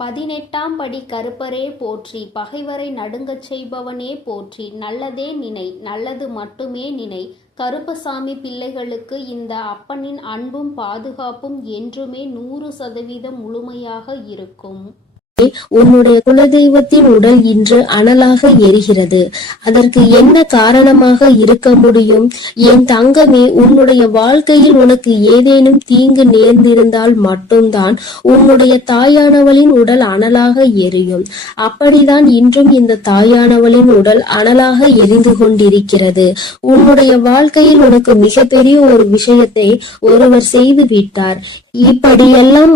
18ஆம் படி கருப்பரே போற்றி, பகைவரை நடுங்கச் செய்பவனே போற்றி, நல்லதே நினை, நல்லது மட்டுமே நினை. கருப்பசாமி பிள்ளைகளுக்கு இந்த அப்பனின் அன்பும் பாதுகாப்பும் என்றுமே 100% முழுமையாக இருக்கும். உன்னுடைய குலதெய்வத்தின் உடல் இன்று அனலாக எரிகிறது. அதற்கு என்ன காரணமாக இருக்க முடியும்? என் தங்கமே, உன்னுடைய வாழ்க்கையில் உனக்கு ஏதேனும் தீங்கு நேர்ந்திருந்தால் மட்டும்தான் உன்னுடைய தாயானவளின் உடல் அனலாக எரியும். அப்படிதான் இன்றும் இந்த தாயானவளின் உடல் அனலாக எரிந்து கொண்டிருக்கிறது. உன்னுடைய வாழ்க்கையில் உனக்கு மிகப்பெரிய ஒரு விஷயத்தை ஒருவர் செய்து விட்டார். இப்படியெல்லாம்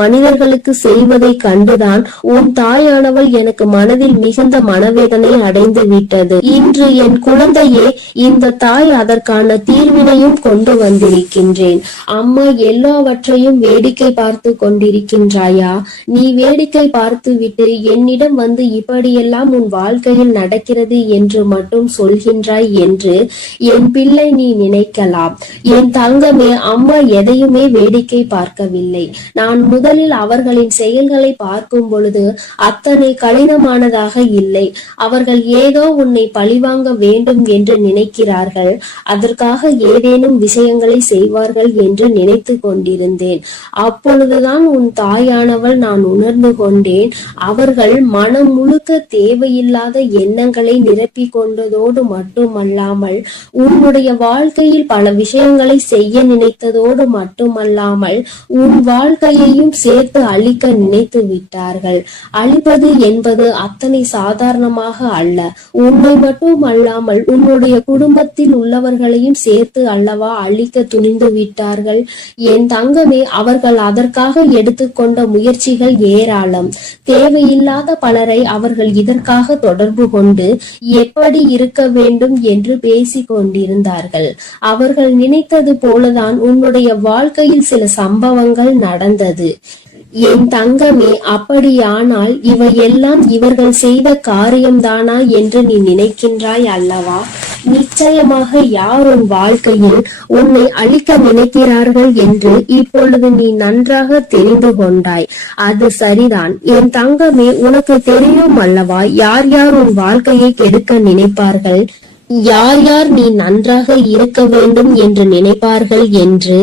மனிதர்களுக்கு செய்வதை கண்டுதான் உன் தாயானவள் எனக்கு மனதில் மிகுந்த மனவேதனை அடைந்து விட்டது. இன்று என் குழந்தையே, இந்த தாய் அதற்கான தீர்வினையும் கொண்டு வந்திருக்கின்றேன். அம்மா, எல்லாவற்றையும் வேடிக்கை பார்த்து கொண்டிருக்கின்றாயா? நீ வேடிக்கை பார்த்து விட்டு என்னிடம் வந்து இப்படியெல்லாம் உன் வாழ்க்கையில் நடக்கிறது என்று மட்டும் சொல்கின்றாய் என்று என் பிள்ளை நீ நினைக்கலாம். என் தங்கமே, அம்மா எதையுமே வேடிக்கை பார்க்கவில்லை. நான் முதலில் அவர்களின் செயல்களை பார்க்கும் பொழுது அத்தனை கடினமானதாக இல்லை. அவர்கள் ஏதோ உன்னை பழிவாங்க வேண்டும் என்று நினைக்கிறார்கள். அதற்காக ஏதேனும் விஷயங்களை செய்வார்கள் என்று நினைத்து கொண்டிருந்தேன். அப்பொழுதுதான் உன் தாயானவள் நான் உணர்ந்து கொண்டேன். அவர்கள் மனம் முழுக்க தேவையில்லாத எண்ணங்களை நிரப்பிக் கொண்டதோடு மட்டுமல்லாமல் உன்னுடைய வாழ்க்கையில் பல விஷயங்களை செய்ய நினைத்ததோடு மட்டுமல்லாமல் உன் வாழ்க்கையையும் சேர்த்து அழிக்க நினைத்து விட்டார்கள். அழிப்பது என்பது அத்தனை சாதாரணமாக அல்ல. உன்னை மட்டும் அல்லாமல் உன்னுடைய குடும்பத்தில் உள்ளவர்களையும் சேர்த்து அல்லவா அழிக்க துணிந்து விட்டார்கள். என் தங்கமே, அவர்கள் அதற்காக எடுத்துக்கொண்ட முயற்சிகள் ஏராளம். தேவையில்லாத பலரை அவர்கள் இதற்காக தொடர்பு கொண்டு எப்படி இருக்க வேண்டும் என்று பேசிக் கொண்டிருந்தார்கள். அவர்கள் நினைத்தது போலதான் உன்னுடைய வாழ்க்கையில் சில சம்பவங்கள் நடந்தது. என் தங்கமே, அப்படியானால் இவையெல்லாம் இவர்கள் செய்த காரியம்தானா என்று நீ நினைக்கின்றாய் அல்லவா? நிச்சயமாக யார் உன் வாழ்க்கையில் உன்னை அழிக்க நினைக்கிறார்கள் என்று இப்பொழுது நீ நன்றாக தெரிந்து கொண்டாய். அது சரிதான் என் தங்கமே. உனக்கு தெரியும் அல்லவா யார் யார் உன் வாழ்க்கையை கெடுக்க நினைப்பார்கள், யார் யார் நீ நன்றாக இருக்க வேண்டும் என்று நினைப்பார்கள் என்று.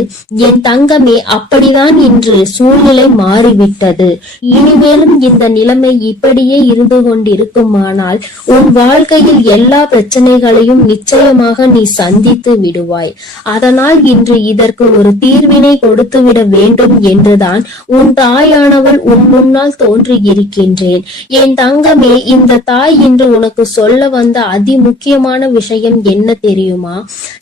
என் தங்கமே, அப்படிதான் இன்று சூழ்நிலை மாறிவிட்டது. இனிமேலும் இந்த நிலைமை இப்படியே இருந்து கொண்டிருக்குமானால் உன் வாழ்க்கையில் எல்லா பிரச்சனைகளையும் நிச்சயமாக நீ சந்தித்து விடுவாய். அதனால் இன்று இதற்கு ஒரு தீர்வினை கொடுத்து விட வேண்டும் என்றுதான் உன் தாயானவள் உன் முன்னால் தோன்றி இருக்கின்றேன். என் தங்கமே, இந்த தாய் இன்று உனக்கு சொல்ல வந்த அதி முக்கியமான விஷயம் என்ன தெரியுமா?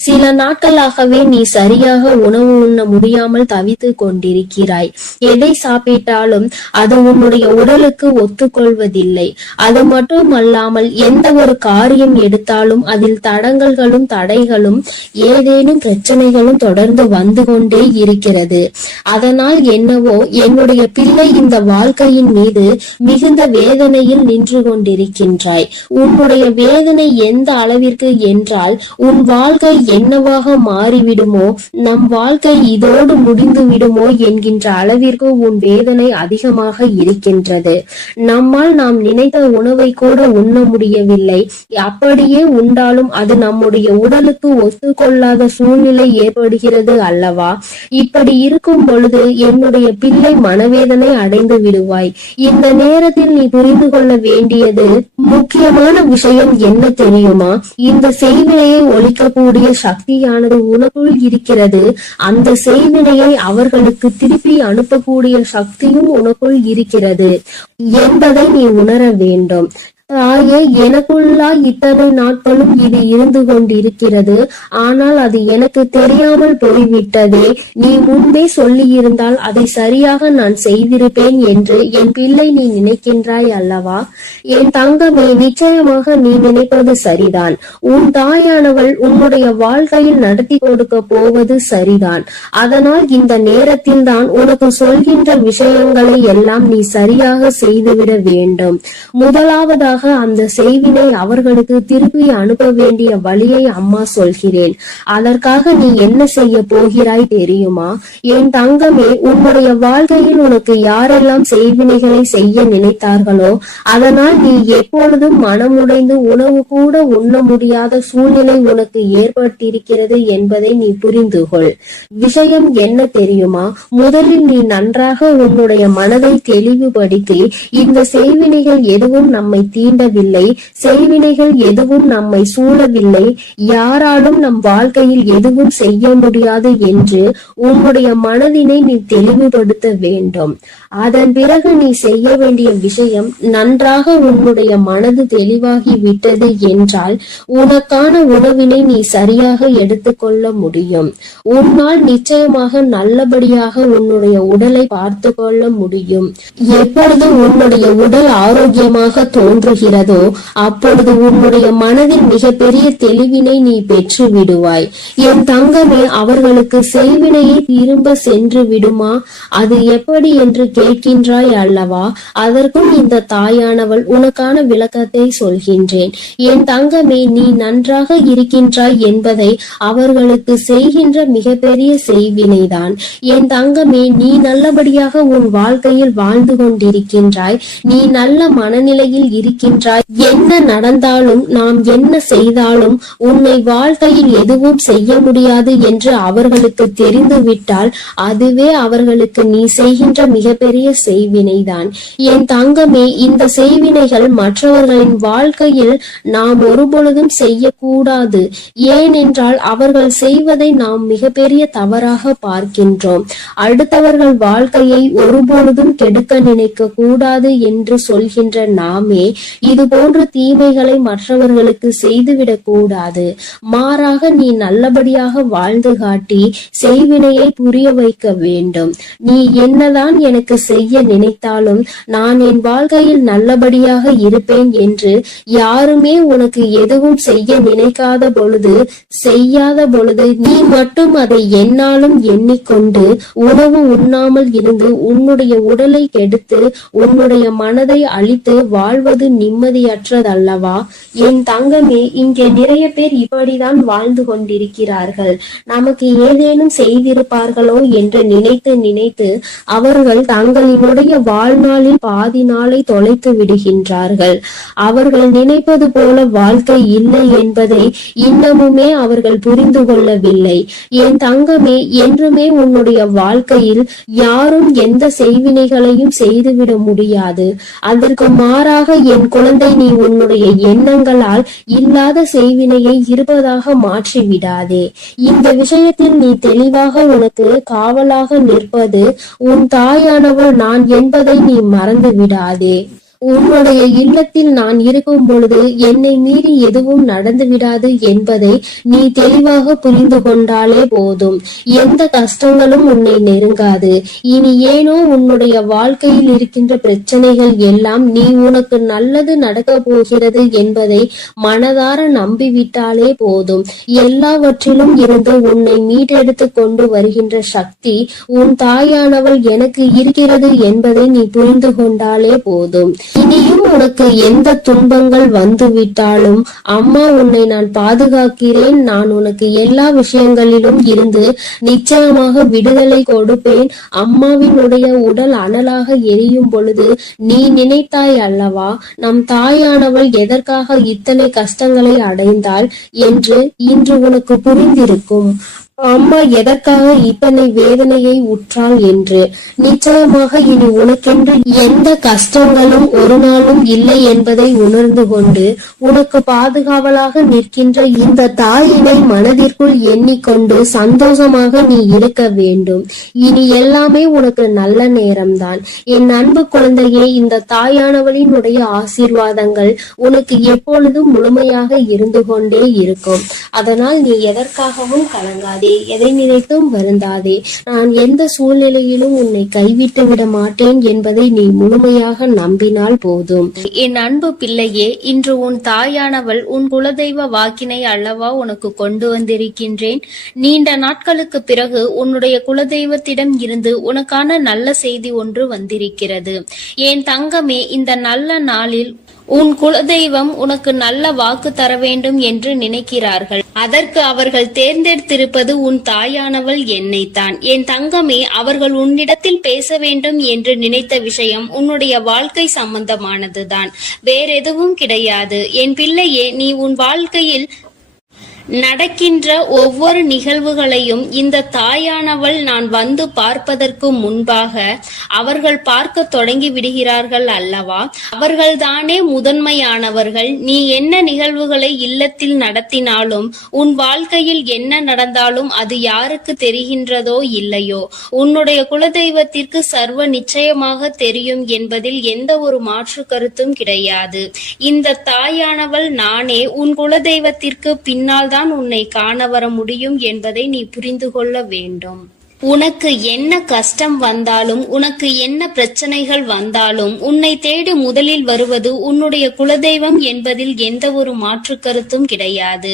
சில நாட்களாகவே நீ சரியாக உணவு உண்ண முடியாமல் தவித்து கொண்டிருக்கிறாய். எதை சாப்பிட்டாலும் அது உன்னுடைய உடலுக்கு ஒத்துக்கொள்வதில்லை. அது மட்டும் அல்லாமல் எந்த ஒரு காரியம் எடுத்தாலும் அதில் தடங்கல்களும் தடைகளும் ஏதேனும் பிரச்சனைகளும் தொடர்ந்து வந்து கொண்டே இருக்கிறது. அதனால் என்னவோ என்னுடைய பிள்ளை இந்த வாழ்க்கையின் மீது மிகுந்த வேதனையில் நின்று கொண்டிருக்கின்றாய். உன்னுடைய வேதனை எந்த அளவிற்கு என்றால் உன் வாழ்க்கை என்னவாக மாறிவிடுமோ, நம் வாழ்க்கை இதோடு முடிந்து விடுமோ என்கின்ற அளவிற்கு உன் வேதனை அதிகமாக இருக்கின்றது. நம்மால் நாம் நினைத்த உணவை கூட உண்ண முடியவில்லை. அப்படியே உண்டாலும் அது நம்முடைய உடலுக்கு ஒத்துக்கொள்ளாத சூழ்நிலை ஏற்படுகிறது அல்லவா? இப்படி இருக்கும் பொழுது என்னுடைய பிள்ளை மனவேதனை அடைந்து விடுவாய். இந்த நேரத்தில் நீ புரிந்து கொள்ள வேண்டியது முக்கியமான விஷயம் என்ன தெரியுமா? இந்த செய்வினையை ஒழிக்கக்கூடிய சக்தியானது உனக்குள் இருக்கிறது. அந்த செய்வினையை அவர்களுக்கு திருப்பி அனுப்பக்கூடிய சக்தியும் உனக்குள் இருக்கிறது என்பதை நீ உணர வேண்டும். தாயே, எனக்குள்ளா இத்தனை நாட்களும் இது இருந்து கொண்டிருக்கிறது. ஆனால் அது எனக்கு தெரியாமல் போய்விட்டதே. நீ முன்பே சொல்லி இருந்தால் அதை சரியாக நான் செய்திருப்பேன் என்று என் பிள்ளை நீ நினைக்கின்றாய் அல்லவா? என் தங்கமே, நிச்சயமாக நீ நினைப்பது சரிதான். உன் தாயானவள் உன்னுடைய வாழ்க்கையில் நடத்தி கொடுக்க போவது சரிதான். அதனால் இந்த நேரத்தில் தான் உனக்கு சொல்கின்ற விஷயங்களை எல்லாம் நீ சரியாக செய்துவிட வேண்டும். முதலாவதாக அதற்காக அந்த செய்வினை அவர்களுக்கு திருப்பி அனுப்ப வேண்டிய வழியை அம்மா சொல்கிறேன். அதற்காக நீ என்ன செய்ய போகிறாய் தெரியுமா? என் தங்கமே, உன்னுடைய வாழ்க்கையில் உனக்கு யாரெல்லாம் செய்வினைகளை செய்ய நினைத்தார்களோ அதனால் நீ எப்பொழுதும் மனமுடைந்து உணவு கூட உண்ண முடியாத சூழ்நிலை உனக்கு ஏற்பட்டிருக்கிறது என்பதை நீ புரிந்து கொள். விஷயம் என்ன தெரியுமா? முதலில் நீ நன்றாக உன்னுடைய மனதை தெளிவுபடுத்தி, இந்த செய்வினைகள் எதுவும் நம்மை தீண்டவில்லை, செய்வினைகள் எதுவும் நம்மை சூழவில்லை, யாராலும் நம் வாழ்க்கையில் எதுவும் செய்ய முடியாது என்று உன்னுடைய மனதினை நீ தெளிவுபடுத்த வேண்டும். அதன் பிறகு நீ செய்ய வேண்டிய விஷயம், நன்றாக உன்னுடைய மனது தெளிவாகி விட்டது என்றால் உனக்கான உணவினை நீ சரியாக எடுத்துக்கொள்ள முடியும். உன்னால் நிச்சயமாக நல்லபடியாக உன்னுடைய உடலை பார்த்து கொள்ள முடியும். எப்பொழுது உன்னுடைய உடல் ஆரோக்கியமாக தோன்றுகிறதோ அப்பொழுது உன்னுடைய மனதில் மிகப்பெரிய தெளிவினை நீ பெற்று விடுவாய். என் தங்கமே, அவர்களுக்கு செய்வினையை திரும்ப சென்று விடுமா? அது எப்படி என்று கேட்கின்றாய் அல்லவா? அதற்கும் இந்த தாயானவள் உனக்கான விளக்கத்தை சொல்கின்றேன். என் தங்கமே, நீ நன்றாக இருக்கின்றாய் என்பதை அவர்களுக்கு செய்கின்ற மிகப்பெரிய செய்வினைதான். என் தங்கமே, நீ நல்லபடியாக உன் வாழ்க்கையில் வாழ்ந்து கொண்டிருக்கின்றாய், நீ நல்ல மனநிலையில் இருக்கின்றாய். என்ன நடந்தாலும், நாம் என்ன செய்தாலும் உன்னை வாழ்க்கையில் எதுவும் செய்ய முடியாது என்று அவர்களுக்கு தெரிந்துவிட்டால் அதுவே அவர்களுக்கு நீ செய்கின்ற மிகப்பெரிய செய்வினைதான். என் தங்கமே, இந்த செய்வினைகள் மற்றவர்களின் வாழ்க்கையில் நாம் ஒருபொழுதும் செய்யக்கூடாது. ஏனென்றால் அவர்கள் செய்வதை நாம் மிகப்பெரிய தவறாக பார்க்கின்றோம். அடுத்தவர்கள் வாழ்க்கையை ஒருபொழுதும் கெடுக்க நினைக்க கூடாது என்று சொல்கின்ற நாமே இது போன்ற தீமைகளை மற்றவர்களுக்கு செய்துவிடக் கூடாது. மாறாக நீ நல்லபடியாக வாழ்ந்து காட்டி செய்வினையை புரிய வைக்க வேண்டும். நீ என்னதான் எனக்கு செய்ய நினைத்தாலும் நான் என் வாழ்க்கையில் நல்லபடியாக இருப்பேன் என்று யாருமே உனக்கு எதுவும் செய்ய நினைக்காத பொழுது, செய்யாத பொழுது நீ மட்டும் அதை என்னாலும் எண்ணிக்கொண்டு உணவு உண்ணாமல் இருந்து உன்னுடைய உடலை கெடுத்து உன்னுடைய மனதை அழித்து வாழ்வது நிம்மதியற்றதல்லவா? என் தங்கமே, இங்கே நிறைய பேர் இப்படிதான் வாழ்ந்து கொண்டிருக்கிறார்கள். நமக்கு ஏதேனும் செய்திருப்பார்களோ என்று நினைத்து நினைத்து அவர்கள் தங்களினுடைய வாழ்நாளில் பாதி நாளை தொலைத்து விடுகின்றார்கள். அவர்கள் நினைப்பது போல வாழ்க்கை இல்லை என்பதை இன்னமுமே அவர்கள் புரிந்து கொள்ளவில்லை. என் தங்கமே, என்றுமே உன்னுடைய வாழ்க்கையில் யாரும் எந்த செய்வினைகளையும் செய்துவிட முடியாது. அதற்கு மாறாக என் குழந்தை, நீ உன்னுடைய எண்ணங்களால் இல்லாத செய்வினையை இருப்பதாக மாற்றி விடாதே. இந்த விஷயத்தில் நீ தெளிவாக உனக்கு காவலாக நிற்பது உன் தாயானவள் நான் என்பதை நீ மறந்து விடாதே. உன்னுடைய இல்லத்தில் நான் இருக்கும் பொழுது என்னை மீறி எதுவும் நடந்து விடாது என்பதை நீ தெளிவாக புரிந்து கொண்டாலே போதும். எந்த கஷ்டங்களும் உன்னை நெருங்காது. இனி ஏனோ உன்னுடைய வாழ்க்கையில் இருக்கின்ற பிரச்சனைகள் எல்லாம் நீ உனக்கு நல்லது நடக்க போகிறது என்பதை மனதார நம்பிவிட்டாலே போதும். எல்லாவற்றிலும் இருந்து உன்னை மீட்டெடுத்து கொண்டு வருகின்ற சக்தி உன் தாயானவள் எனக்கு இருக்கிறது என்பதை நீ புரிந்து கொண்டாலே போதும். இனியும் உனக்கு எந்த துன்பங்கள் வந்து விட்டாலும் அம்மா உன்னை நான் பாதுகாக்கிறேன். நான் உனக்கு எல்லா விஷயங்களிலும் இருந்து நிச்சயமாக விடுதலை கொடுப்பேன். அம்மாவினுடைய உடல் அனலாக எரியும் பொழுது நீ நினைத்தாய் அல்லவா, நம் தாயானவள் எதற்காக இத்தனை கஷ்டங்களை அடைந்தாள் என்று இன்று உனக்கு புரிந்திருக்கும். அம்மா எதற்காக இத்தனை வேதனையை உற்றாள் என்று. நிச்சயமாக இனி உனக்கென்று எந்த கஷ்டங்களும் ஒரு நாளும் இல்லை என்பதை உணர்ந்து கொண்டு உனக்கு பாதுகாவலாக நிற்கின்ற இந்த தாயினை மனதிற்குள் எண்ணிக்கொண்டு சந்தோஷமாக நீ இருக்க வேண்டும். இனி எல்லாமே உனக்கு நல்ல நேரம்தான். என் அன்பு குழந்தையே, இந்த தாயானவளினுடைய ஆசீர்வாதங்கள் உனக்கு எப்பொழுதும் முழுமையாக இருந்து கொண்டே இருக்கும். அதனால் நீ எதற்காகவும் கலங்காதே. அழாதே, எதை நினைத்தும் வருந்தாதே. நான் எந்த சூழ்நிலையிலும் உன்னை கைவிட்டு விட மாட்டேன் என்பதை நீ முழுமையாக நம்பினால் போதும். என் அன்பு பிள்ளையே, இன்று உன் தாயானவள் உன் குலதெய்வ வாக்கினை அல்லவா உனக்கு கொண்டு வந்திருக்கின்றேன். நீண்ட நாட்களுக்கு பிறகு உன்னுடைய குலதெய்வத்திடம் இருந்து உனக்கான நல்ல செய்தி ஒன்று வந்திருக்கிறது. என் தங்கமே, இந்த நல்ல நாளில் உன் குலதெய்வம் உனக்கு நல்ல வாக்கு தர வேண்டும் என்று நினைக்கிறார்கள். அதற்கு அவர்கள் தேர்ந்தெடுத்திருப்பது உன் தாயானவள் என்னைத்தான். என் தங்கமே, அவர்கள் உன்னிடத்தில் பேச வேண்டும் என்று நினைத்த விஷயம் உன்னுடைய வாழ்க்கை சம்பந்தமானதுதான், வேறெதுவும் கிடையாது. என் பிள்ளையே, நீ உன் வாழ்க்கையில் நடக்கின்ற ஒவ்வொரு நிகழ்வுகளையும் இந்த தாயானவள் நான் வந்து பார்ப்பதற்கு முன்பாக அவர்கள் பார்க்க தொடங்கி விடுகிறார்கள் அல்லவா? அவர்கள்தானே முதன்மையானவர்கள். நீ என்ன நிகழ்வுகளை இல்லத்தில் நடத்தினாலும், உன் வாழ்க்கையில் என்ன நடந்தாலும் அது யாருக்கு தெரிகின்றதோ இல்லையோ, உன்னுடைய குலதெய்வத்திற்கு சர்வ நிச்சயமாக தெரியும் என்பதில் எந்த ஒரு மாற்று கருத்தும் கிடையாது. இந்த தாயானவள் நானே உன் குலதெய்வத்திற்கு பின்னால் தான் உன்னை காண வர முடியும் என்பதை நீ புரிந்து கொள்ள வேண்டும். உனக்கு என்ன கஷ்டம் வந்தாலும், உனக்கு என்ன பிரச்சனைகள் வந்தாலும், உன்னை தேடி முதலில் வருவது உன்னுடைய குலதெய்வம் என்பதில் எந்த ஒரு மாற்று கருத்தும் கிடையாது.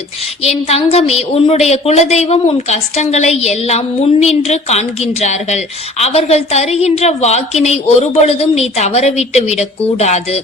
என் தங்கமே, உன்னுடைய குலதெய்வம் உன் கஷ்டங்களை எல்லாம் முன்னின்று காண்கின்றார்கள். அவர்கள் தருகின்ற வாக்கினை ஒருபொழுதும் நீ தவறவிட்டு விடக்கூடாது.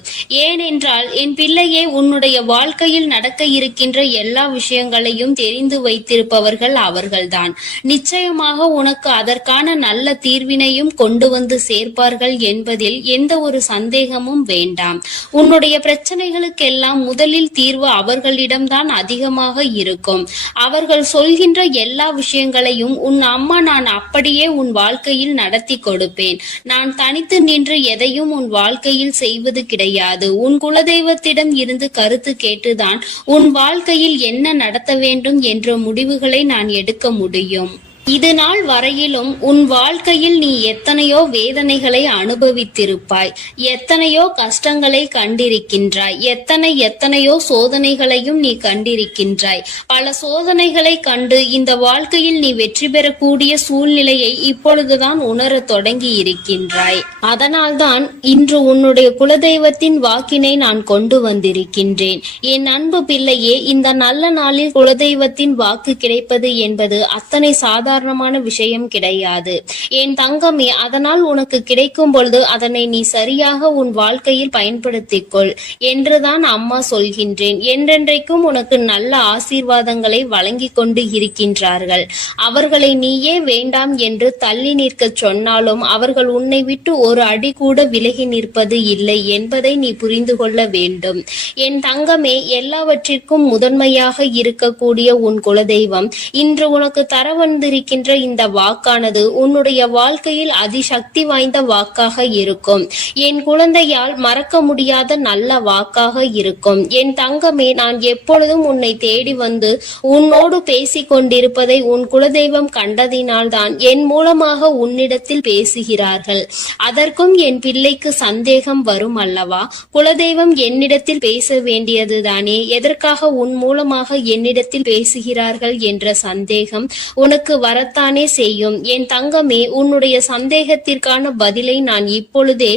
ஏனென்றால் என் பிள்ளையே, உன்னுடைய வாழ்க்கையில் நடக்க இருக்கின்ற எல்லா விஷயங்களையும் தெரிந்து வைத்திருப்பவர்கள் அவர்கள்தான். நிச்சயமாக உனக்கு அதற்கான நல்ல தீர்வினையும் கொண்டு வந்து சேர்ப்பார்கள் என்பதில் எந்த ஒரு சந்தேகமும் வேண்டாம். உன்னுடைய பிரச்சனைகளுக்கெல்லாம் முதலில் தீர்வு அவர்களிடம்தான் அதிகமாக இருக்கும். அவர்கள் சொல்கின்ற எல்லா விஷயங்களையும் உன் அம்மா நான் அப்படியே உன் வாழ்க்கையில் நடத்தி கொடுப்பேன். நான் தனித்து நின்று எதையும் உன் வாழ்க்கையில் செய்வது கிடையாது. உன் குலதெய்வத்திடம் இருந்து கருத்து கேட்டுதான் உன் வாழ்க்கையில் என்ன நடத்த வேண்டும் என்ற முடிவுகளை நான் எடுக்க முடியும். இது நாள் வரையிலும் உன் வாழ்க்கையில் நீ எத்தனையோ வேதனைகளை அனுபவித்திருப்பாய், எத்தனையோ கஷ்டங்களை கண்டிருக்கின்றாய், எத்தனையோ சோதனைகளையும் நீ கண்டிருக்கின்றாய். பல சோதனைகளை கண்டு இந்த வாழ்க்கையில் நீ வெற்றி பெறக்கூடிய சூழ்நிலையை இப்பொழுதுதான் உணர தொடங்கி இருக்கின்றாய். அதனால்தான் இன்று உன்னுடைய குலதெய்வத்தின் வாக்கினை நான் கொண்டு வந்திருக்கின்றேன். என் அன்பு பிள்ளையே, இந்த நல்ல நாளில் குலதெய்வத்தின் வாக்கு கிடைப்பது என்பது அத்தனை சாதாரண விஷயம் கிடையாது. என் தங்கமே, அதனால் உனக்கு கிடைக்கும் பொழுது அதனை நீ சரியாக உன் வாழ்க்கையில் பயன்படுத்திக் கொள் என்றுதான் அம்மா சொல்கின்றேன். என்றென்றைக்கும் உனக்கு நல்ல ஆசீர்வாதங்களை வழங்கி கொண்டு இருக்கின்றார்கள். அவர்களை நீயே வேண்டாம் என்று தள்ளி நிற்க சொன்னாலும் அவர்கள் உன்னை விட்டு ஒரு அடி கூட விலகி நிற்பது இல்லை என்பதை நீ புரிந்து கொள்ள வேண்டும். என் தங்கமே, எல்லாவற்றிற்கும் முதன்மையாக இருக்கக்கூடிய உன் குலதெய்வம் இன்று உனக்கு தர வந்திருக்கின்ற இந்த வாக்கானது உன்னுடைய வாழ்க்கையில் அதிசக்தி வாய்ந்த வாக்காக இருக்கும். என் குழந்தையால் மறக்க முடியாத நல்ல வாக்காக இருக்கும். என் தங்கமே, நான் எப்பொழுதும் உன்னை தேடி வந்து உன்னோடு பேசிக் கொண்டிருப்பதை உன் குலதெய்வம் கண்டதினால்தான் என் மூலமாக உன்னிடத்தில் பேசுகிறார்கள். அதற்கும் என் பிள்ளைக்கு சந்தேகம் வரும் அல்லவா? குலதெய்வம் என்னிடத்தில் பேச வேண்டியதுதானே, எதற்காக உன் மூலமாக என்னிடத்தில் பேசுகிறார்கள் என்ற சந்தேகம் உனக்கு வரத்தானே செய்யும். என் தங்கமே, உன்னுடைய சந்தேகத்திற்கான பதிலை நான் இப்பொழுதே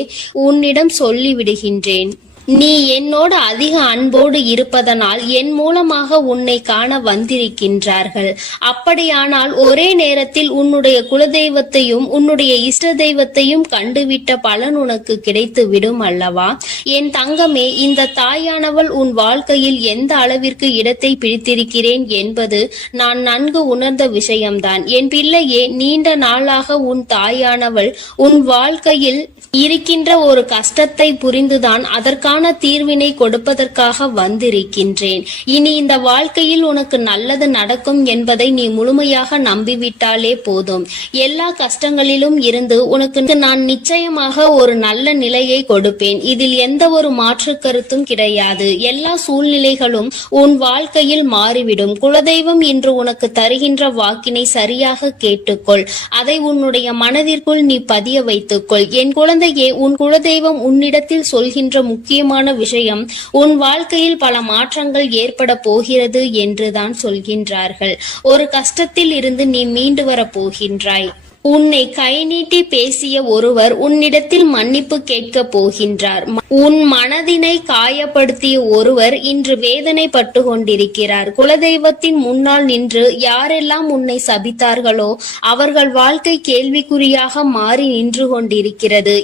உன்னிடம் சொல்லிவிடுகின்றேன். நீ என்னோடு அதிக அன்போடு இருப்பதனால் என் மூலமாக உன்னை காண வந்திருக்கின்றார்கள். அப்படியானால் ஒரே நேரத்தில் உன்னுடைய குலதெய்வத்தையும் உன்னுடைய இஷ்ட தெய்வத்தையும் கண்டுவிட்ட பலன் உனக்கு கிடைத்து விடும் அல்லவா? என் தங்கமே, இந்த தாயானவள் உன் வாழ்க்கையில் எந்த அளவிற்கு இடத்தை பிடித்திருக்கிறேன் என்பது நான் நன்கு உணர்ந்த விஷயம்தான். என் பிள்ளையே, நீண்ட நாளாக உன் தாயானவள் உன் வாழ்க்கையில் இருக்கின்ற ஒரு கஷ்டத்தை புரிந்துதான் அதற்கான தீர்வினை கொடுப்பதற்காக வந்திருக்கின்றேன். இனி இந்த வாழ்க்கையில் உனக்கு நல்லது நடக்கும் என்பதை நீ முழுமையாக நம்பிவிட்டாலே போதும். எல்லா கஷ்டங்களிலும் இருந்து உனக்கு நான் நிச்சயமாக ஒரு நல்ல நிலையை கொடுப்பேன். இதில் எந்த ஒரு மாற்று கருத்தும் கிடையாது. எல்லா சூழ்நிலைகளும் உன் வாழ்க்கையில் மாறிவிடும். குலதெய்வம் இன்று உனக்கு தருகின்ற வாக்கினை சரியாக கேட்டுக்கொள். அதை உன்னுடைய மனதிற்குள் நீ பதிய வைத்துக்கொள். என் குழந்தையே, உன் குலதெய்வம் உன்னிடத்தில் சொல்கின்ற முக்கியமான முக்கியமான விஷயம், உன் வாழ்க்கையில் பல மாற்றங்கள் ஏற்பட போகிறது என்றுதான் சொல்கின்றார்கள். ஒரு கஷ்டத்தில் இருந்து நீ மீண்டு வரப் போகின்றாய். உன்னை கை நீட்டி பேசிய ஒருவர் உன்னிடத்தில் மன்னிப்பு கேட்கப் போகின்றார். உன் மனதினை காயப்படுத்திய ஒருவர் இன்று வேதனைப்பட்டு கொண்டிருக்கிறார். குலதெய்வத்தின் முன்னால் நின்று யாரெல்லாம் உன்னை சபித்தார்களோ அவர்கள் வாழ்க்கை கேள்விக்குறியாக மாறி நின்று கொண்டிருக்கிறது.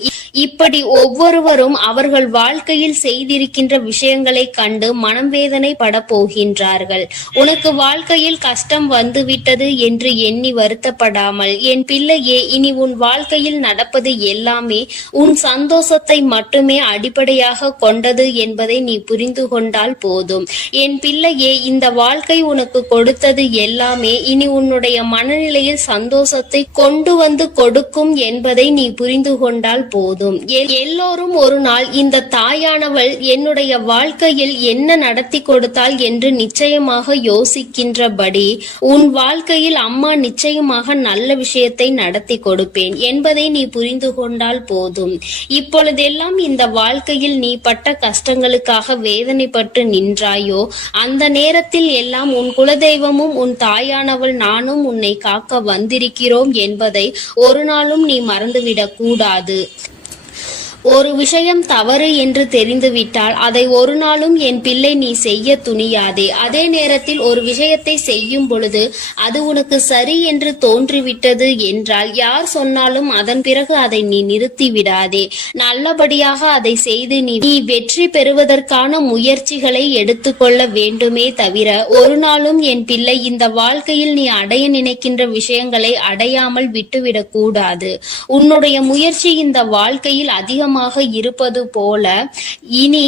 இப்படி ஒவ்வொருவரும் அவர்கள் வாழ்க்கையில் செய்திருக்கின்ற விஷயங்களை கண்டு மனம் வேதனை பட போகின்றார்கள். உனக்கு வாழ்க்கையில் கஷ்டம் வந்துவிட்டது என்று எண்ணி வருத்தப்படாமல், என் பிள்ளையே, இனி உன் வாழ்க்கையில் நடப்பது எல்லாமே உன் சந்தோஷத்தை மட்டுமே அடிப்படையாக கொண்டது என்பதை நீ புரிந்து கொண்டால் போதும். என் பிள்ளையே, இந்த வாழ்க்கை உனக்கு கொடுத்தது எல்லாமே இனி உன்னுடைய மனநிலையில் சந்தோஷத்தை கொண்டு வந்து கொடுக்கும் என்பதை நீ புரிந்து கொண்டால் போதும். எல்லோரும் ஒரு நாள் இந்த தாயானவள் என்னுடைய வாழ்க்கையில் என்ன நடத்தி கொடுத்தாள் என்று நிச்சயமாக யோசிக்கின்றபடி உன் வாழ்க்கையில் அம்மா நிச்சயமாக நல்ல விஷயத்தை நடத்தி கொடுப்பேன் என்பதை நீ புரிந்து கொண்டால் போதும். இப்பொழுதெல்லாம் இந்த வாழ்க்கையில் நீ பட்ட கஷ்டங்களுக்காக வேதனைப்பட்டு நின்றாயோ, அந்த நேரத்தில் எல்லாம் உன் குலதெய்வமும் உன் தாயானவள் நானும் உன்னை காக்க வந்திருக்கிறோம் என்பதை ஒரு நாளும் நீ மறந்துவிடக் கூடாது. ஒரு விஷயம் தவறு என்று தெரிந்துவிட்டால் அதை ஒரு நாளும் என் பிள்ளை நீ செய்ய துணியாதே. அதே நேரத்தில் ஒரு விஷயத்தை செய்யும் பொழுது அது உனக்கு சரி என்று தோன்றிவிட்டது என்றால் யார் சொன்னாலும் அதன் பிறகு அதை நீ நிறுத்தி விடாதே. நல்லபடியாக அதை செய்து நீ வெற்றி பெறுவதற்கான முயற்சிகளை எடுத்துக்கொள்ள வேண்டுமே தவிர ஒரு நாளும் என் பிள்ளை இந்த வாழ்க்கையில் நீ அடைய நினைக்கின்ற விஷயங்களை அடையாமல் விட்டுவிடக் கூடாது. உன்னுடைய முயற்சி இந்த வாழ்க்கையில் அதிகமாக இருப்பது போல இனி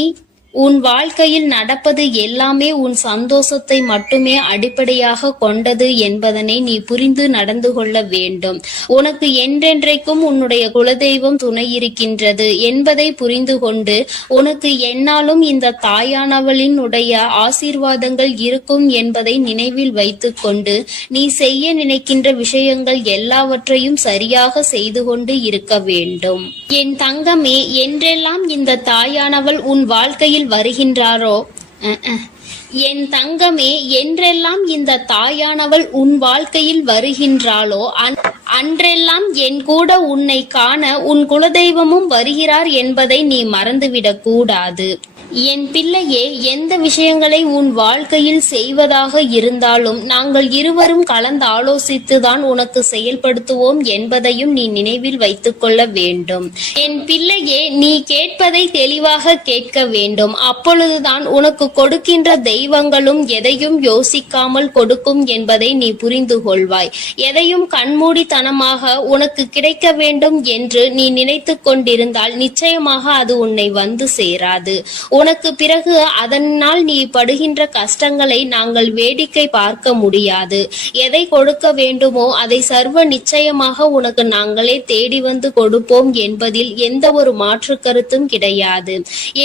உன் வாழ்க்கையில் நடப்பது எல்லாமே உன் சந்தோஷத்தை மட்டுமே அடிப்படையாக கொண்டது என்பதனை நீ புரிந்து நடந்து கொள்ள வேண்டும். உனக்கு என்றென்றைக்கும் உன்னுடைய குலதெய்வம் துணை இருக்கின்றது என்பதை புரிந்து கொண்டு உனக்கு என்னாலும் இந்த தாயானவளினுடைய ஆசீர்வாதங்கள் இருக்கும் என்பதை நினைவில் வைத்துக் கொண்டு நீ செய்ய நினைக்கின்ற விஷயங்கள் எல்லாவற்றையும் சரியாக செய்து கொண்டு இருக்க வேண்டும். என் தங்கமே, என்றெல்லாம் இந்த தாயானவள் உன் வாழ்க்கையில் வருகின்றாரோ என் தங்கமே, என்றெல்லாம் இந்த தாயானவள் உன் வாழ்க்கையில் வருகின்றாளோ அன்றெல்லாம் என் கூட உன்னை காண உன் குலதெய்வமும் வருகிறார் என்பதை நீ மறந்துவிடக் கூடாது. என் பிள்ளையே, எந்த விஷயங்களை உன் வாழ்க்கையில் செய்வதாக இருந்தாலும் நாங்கள் இருவரும் கலந்து ஆலோசித்துதான் உனக்கு செயல்படுத்துவோம் என்பதையும் நீ நினைவில் வைத்துக் கொள்ள வேண்டும். என் பிள்ளையே, நீ கேட்பதை தெளிவாக கேட்க வேண்டும். அப்பொழுதுதான் உனக்கு கொடுக்கின்ற தெய்வங்களும் எதையும் யோசிக்காமல் கொடுக்கும் என்பதை நீ புரிந்து கொள்வாய். எதையும் கண்மூடித்தனமாக உனக்கு கிடைக்க வேண்டும் என்று நீ நினைத்து கொண்டிருந்தால் நிச்சயமாக அது உன்னை வந்து சேராது. உனக்கு பிறகு அதனால் நீ படுகின்ற கஷ்டங்களை நாங்கள் வேடிக்கை பார்க்க முடியாது. எதை கொடுக்க வேண்டுமோ அதை சர்வ நிச்சயமாக உனக்கு நாங்களே தேடி வந்து கொடுப்போம் என்பதில் எந்த ஒரு மாற்று கருத்தும் கிடையாது.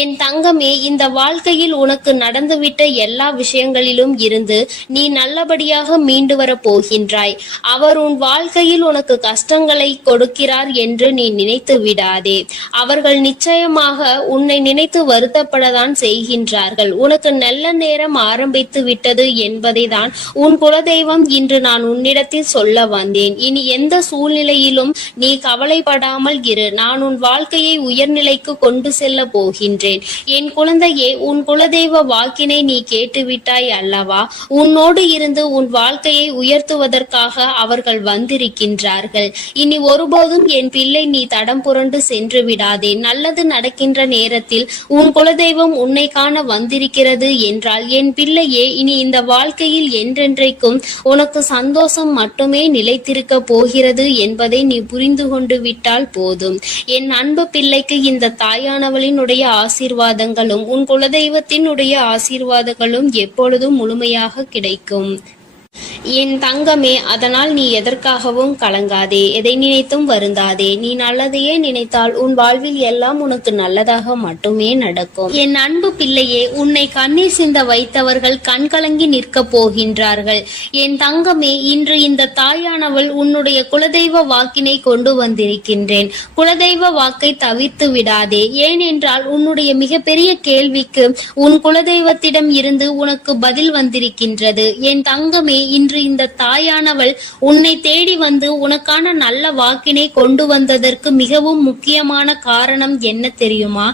என் தங்கமே, இந்த வாழ்க்கையில் உனக்கு நடந்துவிட்ட எல்லா விஷயங்களிலும் இருந்து நீ நல்லபடியாக மீண்டு வர போகின்றாய். அவர் உன் வாழ்க்கையில் உனக்கு கஷ்டங்களை கொடுக்கிறார் என்று நீ நினைத்து விடாதே. அவர்கள் நிச்சயமாக உன்னை நினைத்து வருத்தப்பட தான் செய்கின்றார்கள். உனக்கு நல்ல நேரம் ஆரம்பித்து விட்டது என்பதை தான் உன் குலதெய்வம் இன்று நான் உன்னிடத்தில் சொல்ல வந்தேன். இனி எந்த சூழ்நிலையிலும் நீ கவலைப்படாமல் இரு. நான் உன் வாழ்க்கையை உயர்நிலைக்கு கொண்டு செல்ல போகின்றேன். என் குழந்தையே, உன் குலதெய்வ வாக்கினை நீ கேட்டுவிட்டாய் அல்லவா? உன்னோடு இருந்து உன் வாழ்க்கையை உயர்த்துவதற்காக அவர்கள் வந்திருக்கின்றார்கள். இனி ஒருபோதும் என் பிள்ளை நீ தடம் புரண்டு சென்று விடாதே. நல்லது நடக்கின்ற நேரத்தில் உன் குலதெய்வம் உன்னை காண வந்திருக்கிறது என்றால் என் பிள்ளையே, இனி இந்த வாழ்க்கையில் என்றென்றைக்கும் உனக்கு சந்தோஷம் மட்டுமே நிலைத்திருக்க போகிறது என்பதை நீ புரிந்து கொண்டு விட்டால் போதும். என் அன்பு பிள்ளைக்கு இந்த தாயானவளினுடைய ஆசீர்வாதங்களும் உன் குலதெய்வத்தினுடைய ஆசீர்வாதங்களும் எப்பொழுதும் முழுமையாக கிடைக்கும். என் தங்கமே, அதனால் நீ எதற்காகவும் கலங்காதே, எதை நினைத்தும் வருந்தாதே. நீ நல்லதையே நினைத்தால் உன் வாழ்வில் எல்லாம் உனக்கு நல்லதாக மட்டுமே நடக்கும். என் அன்பு பிள்ளையே, உன்னை கண்ணீர் சிந்த வைத்தவர்கள் கண்கலங்கி நிற்க போகின்றார்கள். என் தங்கமே, இன்று இந்த தாயானவள் உன்னுடைய குலதெய்வ வாக்கினை கொண்டு வந்திருக்கின்றேன். குலதெய்வ வாக்கை தவிர்த்து விடாதே. ஏனென்றால் உன்னுடைய மிகப்பெரிய கேள்விக்கு உன் குலதெய்வத்திடம் இருந்து உனக்கு பதில் வந்திருக்கின்றது. என் தங்கமே, இன்று இந்த தாயானவள் உன்னை தேடி வந்து உனக்கான நல்ல வாக்கினை கொண்டு வந்ததற்கு மிகவும் முக்கியமான காரணம் என்ன தெரியுமா?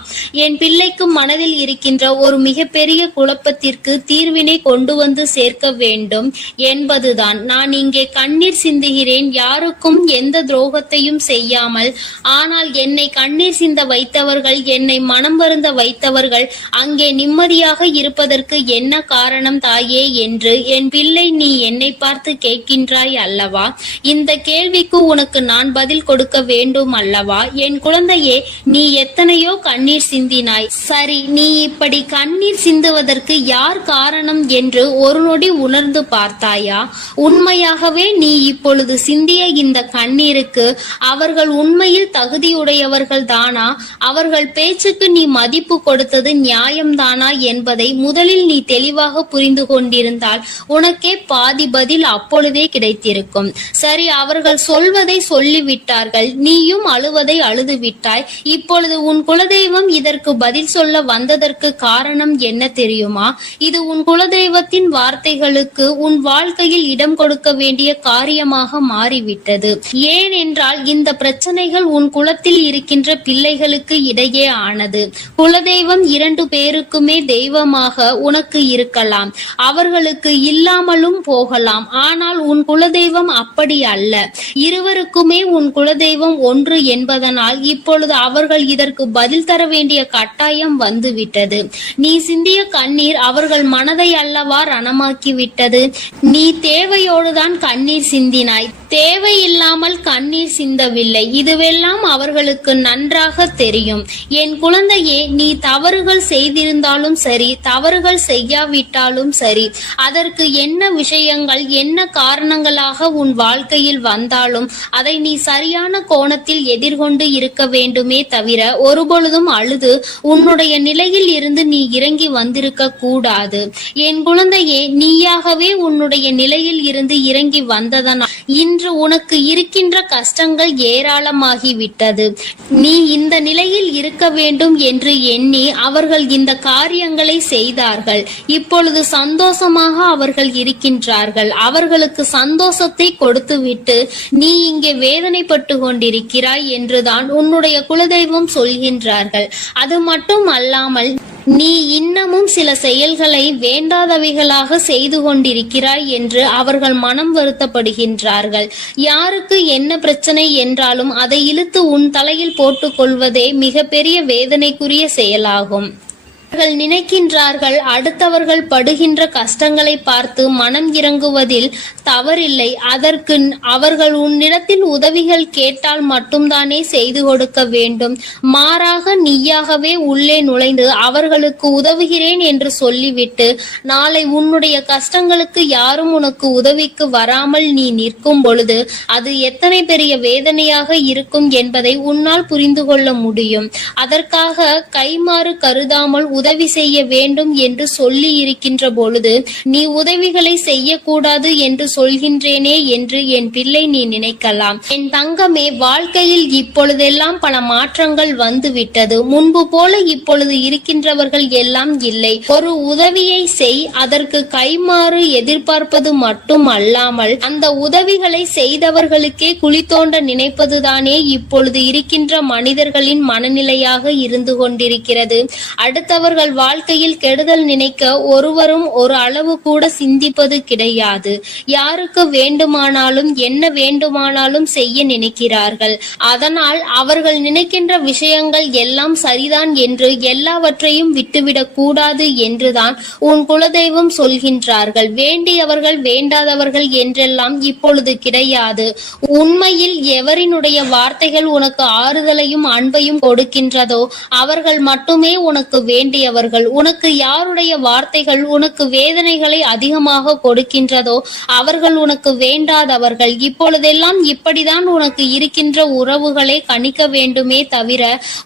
என் பிள்ளைக்கு மனதில் இருக்கின்ற ஒரு மிகப்பெரிய குழப்பத்திற்கு தீர்வினை கொண்டு வந்து சேர்க்க வேண்டும் என்பதுதான். நான் இங்கே கண்ணீர் சிந்துகிறேன், யாருக்கும் எந்த துரோகத்தையும் செய்யாமல். ஆனால் என்னை கண்ணீர் சிந்த வைத்தவர்கள், என்னை மனம் வருந்த வைத்தவர்கள் அங்கே நிம்மதியாக இருப்பதற்கு என்ன காரணம் தாயே என்று என் பிள்ளை நீ என்னை பார்த்து கேட்கின்றாய் அல்லவா? இந்த கேள்விக்கு உனக்கு நான் பதில் கொடுக்க வேண்டும் அல்லவா? என் குழந்தையே, நீ எத்தனையோ கண்ணீர் சிந்தினாய். சரி, நீ இப்படி கண்ணீர் சிந்துவதற்கு யார் காரணம் என்று ஒரு நொடி உணர்ந்து பார்த்தாயா? உண்மையாகவே நீ இப்பொழுது சிந்திய இந்த கண்ணீருக்கு அவர்கள் உண்மையில் தகுதியுடையவர்கள் தானா? அவர்கள் பேச்சுக்கு நீ மதிப்பு கொடுத்தது நியாயம்தானா என்பதை முதலில் நீ தெளிவாக புரிந்து கொண்டிருந்தால் உனக்கே பாதி பதில் அப்பொழுதே கிடைத்திருக்கும். சரி, அவர்கள் சொல்வதை சொல்லிவிட்டார்கள், நீயும் அழுவதை அழுது விட்டாய். இப்பொழுது உன் குலதெய்வம் இதற்கு பதில் சொல்ல வந்ததற்கு காரணம் என்ன தெரியுமா? இது உன் குலதெய்வத்தின் வார்த்தைகளுக்கு உன் வாழ்க்கையில் இடம் கொடுக்க வேண்டிய காரியமாக மாறிவிட்டது. ஏனென்றால் இந்த பிரச்சனைகள் உன் குலத்தில் இருக்கின்ற பிள்ளைகளுக்கு இடையே ஆனது. குலதெய்வம் 2 பேருக்குமே தெய்வமாக உனக்கு இருக்கலாம், அவர்களுக்கு இல்லாமலும் போகலாம். ஆனால் உன் குலதெய்வம் அப்படி அல்ல. இருவருக்குமே உன் குலதெய்வம் ஒன்று என்பதனால் இப்பொழுது அவர்கள் இதற்கு பதில் தர வேண்டிய கட்டாயம் வந்துவிட்டது. நீ சிந்திய கண்ணீர் அவர்கள் மனதை அல்லவா ரணமாக்கிவிட்டது. நீ தேவையோடுதான் கண்ணீர் சிந்தினாய், தேவையில்லாமல் கண்ணீர் சிந்தவில்லை. இதுவெல்லாம் அவர்களுக்கு நன்றாக தெரியும். என் குழந்தையே, நீ தவறுகள் செய்திருந்தாலும் சரி, தவறுகள் செய்யாவிட்டாலும் சரி, அதற்கு என்ன விஷயங்கள் என்ன காரணங்களாக உன் வாழ்க்கையில் வந்தாலும் அதை நீ சரியான கோணத்தில் எதிர்கொண்டு இருக்க வேண்டுமே தவிர ஒருபொழுதும் அழுது உன்னுடைய நிலையில் இருந்து நீ இறங்கி வந்திருக்க கூடாது. என் குழந்தையே, நீயாகவே உன்னுடைய நிலையில் இருந்து இறங்கி வந்ததனால் இன்று உனக்கு இருக்கின்ற கஷ்டங்கள் ஏராளமாகிவிட்டது. நீ இந்த நிலையில் இருக்க வேண்டும் என்று எண்ணி அவர்கள் இந்த காரியங்களை செய்தார்கள். இப்பொழுது சந்தோஷமாக அவர்கள் இருக்கின்றார்கள். அவர்களுக்கு சந்தோஷத்தை கொடுத்துவிட்டு நீ இங்கே வேதனைப்பட்டு கொண்டிருக்கிறாய் என்றுதான் உன்னுடைய குலதெய்வம் சொல்கின்றார்கள். அது மட்டும் அல்லாமல் நீ இன்னமும் சில செயல்களை வேண்டாதவைகளாக செய்து கொண்டிருக்கிறாய் என்று அவர்கள் மனம் வருத்தப்படுகின்றார்கள். யாருக்கு என்ன பிரச்சனை என்றாலும் அதை இழுத்து உன் தலையில் போட்டுக் கொள்வதே மிகப்பெரிய வேதனைக்குரிய செயலாகும். அவர்கள் நினைக்கின்றார்கள், அடுத்தவர்கள் படுகின்ற கஷ்டங்களை பார்த்து மனம் இறங்குவதில் தவறில்லை. அதற்கு அவர்கள் உன்னிடத்தில் உதவிகள் கேட்டால் மட்டும்தானே செய்து கொடுக்க வேண்டும். மாறாக நீயாகவே உள்ளே நுழைந்து அவர்களுக்கு உதவுகிறேன் என்று சொல்லிவிட்டு நாளை உன்னுடைய கஷ்டங்களுக்கு யாரும் உனக்கு உதவிக்கு வராமல் நீ நிற்கும் பொழுது அது எத்தனை பெரிய வேதனையாக இருக்கும் என்பதை உன்னால் புரிந்து கொள்ள முடியும். அதற்காக கைமாறு கருதாமல் உதவி செய்ய வேண்டும் என்று சொல்லி இருக்கின்ற பொழுது நீ உதவிகளை செய்யக்கூடாது என்று சொல்கின்றேனே என்று என் பிள்ளை நீ நினைக்கலாம். என் தங்கமே, வாழ்க்கையில் இப்பொழுதெல்லாம் பல மாற்றங்கள் வந்துவிட்டது. முன்பு போல இப்பொழுது இருக்கின்றவர்கள் எல்லாம் இல்லை. ஒரு உதவியை செய், அதற்கு கைமாறு எதிர்பார்ப்பது மட்டும் அல்லாமல் அந்த உதவிகளை செய்தவர்களுக்கே குழி தோண்ட நினைப்பதுதானே இப்பொழுது இருக்கின்ற மனிதர்களின் மனநிலையாக இருந்து கொண்டிருக்கிறது. அடுத்தவர்கள் வாழ்க்கையில் கெடுதல் நினைக்க ஒருவரும் ஒரு அளவு கூட சிந்திப்பது கிடையாது. யாருக்கு வேண்டுமானாலும் என்ன வேண்டுமானாலும் செய்ய நினைக்கிறார்கள். அதனால் அவர்கள் நினைக்கின்ற விஷயங்கள் எல்லாம் சரிதான் என்று எல்லாவற்றையும் விட்டுவிடக் கூடாது என்றுதான் உன் குலதெய்வம் சொல்கின்றார்கள். வேண்டியவர்கள் வேண்டாதவர்கள் என்றெல்லாம் இப்பொழுது கிடையாது. உண்மையில் எவரினுடைய வார்த்தைகள் உனக்கு ஆறுதலையும் அன்பையும் கொடுக்கின்றதோ அவர்கள் மட்டுமே உனக்கு வேண்டிய வேண்டியவர்கள். உனக்கு யாருடைய வார்த்தைகள் உனக்கு வேதனைகளை அதிகமாக கொடுக்கின்றதோ அவர்கள் உனக்கு வேண்டாதவர்கள். இப்பொழுதெல்லாம் இப்படிதான் உனக்கு இருக்கின்ற உறவுகளை கணிக்க வேண்டுமே தவிர